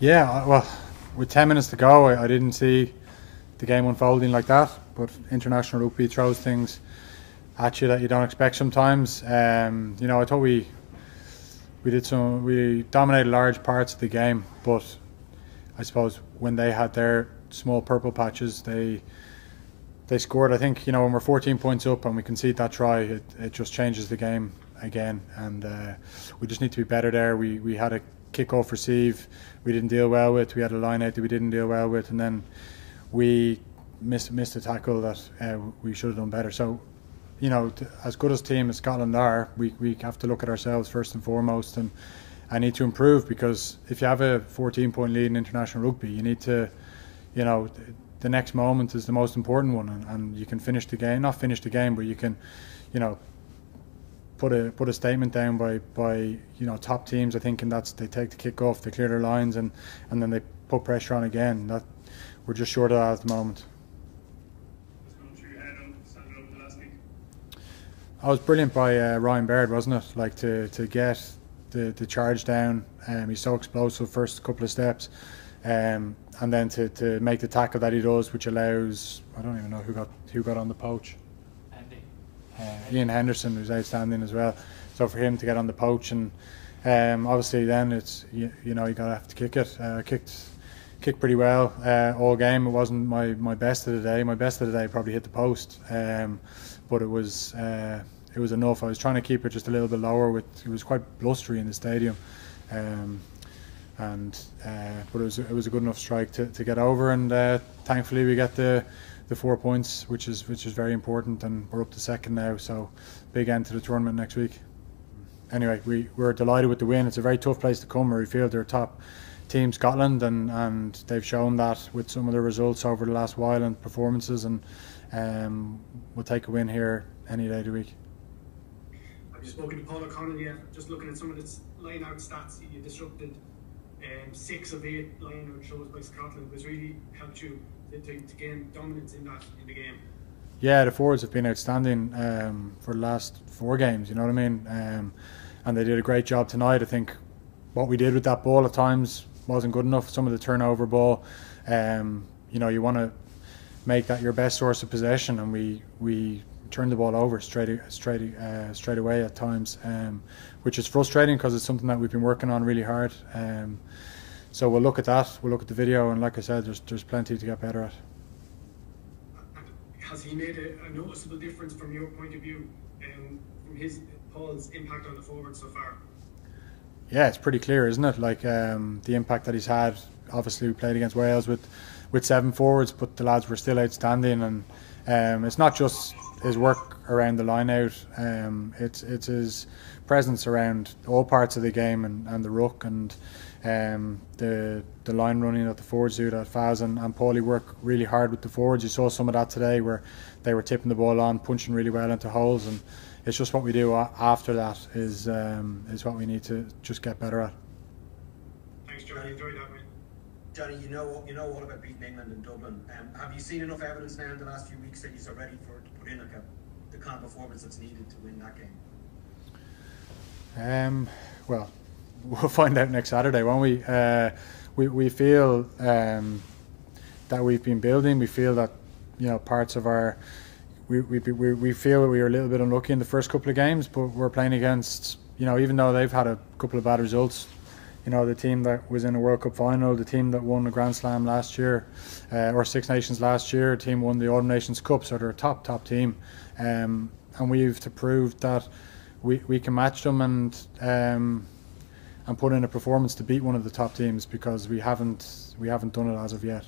Yeah, well, with 10 minutes to go, I didn't see the game unfolding like that. But international rugby throws things at you that you don't expect sometimes. I thought we dominated large parts of the game, but I suppose when they had their small purple patches, they scored. I think when we're 14 points up and we concede that try, it just changes the game again, and we just need to be better there. We had a kick-off receive we didn't deal well with. We had a line out that we didn't deal well with, and then we missed a tackle that we should have done better. So, as good as team as Scotland are, we have to look at ourselves first and foremost, and I need to improve, because if you have a 14-point lead in international rugby, you need to, the next moment is the most important one, and you can finish the game, not finish the game, but you can, you know, put a statement down by top teams. I think, and they take the kick off, they clear their lines, and then they put pressure on again. That we're just short of that at the moment. I was brilliant by Ryan Baird, wasn't it? Like to get the charge down. He's so explosive first couple of steps, and then to make the tackle that he does, which allows, I don't even know who got on the poach. Ian Henderson, who's outstanding as well. So for him to get on the poach, and obviously then it's you gotta have to kick it. Kicked pretty well all game. It wasn't my best of the day. My best of the day probably hit the post, but it was enough. I was trying to keep it just a little bit lower. It was quite blustery in the stadium, but it was a good enough strike to get over, and thankfully we get the 4 points, which is very important, and we're up to second now. So big end to the tournament next week. Anyway, we're delighted with the win. It's a very tough place to come, where we feel they're top team Scotland, and they've shown that with some of the results over the last while and performances, and we'll take a win here any day of the week. I've just spoken to Paul O'Connell, just looking at some of his line-out stats. You disrupted 6 of 8 line-out shows by Scotland, which really helped you to gain dominance in the game. Yeah, the forwards have been outstanding for the last 4 games, you know what I mean? And they did a great job tonight. I think what we did with that ball at times wasn't good enough. Some of the turnover ball, you want to make that your best source of possession, and we turned the ball over straight away at times, which is frustrating, because it's something that we've been working on really hard. So we'll look at that. We'll look at the video, and like I said, there's plenty to get better at. Has he made a noticeable difference from your point of view, from Paul's impact on the forwards so far? Yeah, it's pretty clear, isn't it? Like the impact that he's had. Obviously, we played against Wales with 7 forwards, but the lads were still outstanding, and it's not just his work around the line out. It's his presence around all parts of the game, and the ruck, and the line running that the forwards do, that Faz and Paulie work really hard with the forwards. You saw some of that today, where they were tipping the ball on, punching really well into holes, and it's just what we do after that is what we need to just get better at. Thanks, Johnny. Enjoyed that, mate. Johnny, you know all about beating England in Dublin. Have you seen enough evidence now in the last few weeks that you're ready to put in the kind of performance that's needed to win that game? Well, we'll find out next Saturday, won't we? We feel that we've been building. We feel that parts of our we feel we were a little bit unlucky in the first couple of games, but we're playing against even though they've had a couple of bad results. The team that was in a World Cup final, the team that won the Grand Slam last year, or Six Nations last year, the team won the Autumn Nations Cup, so they're a top team, and we've to prove that we can match them and put in a performance to beat one of the top teams, because we haven't done it as of yet.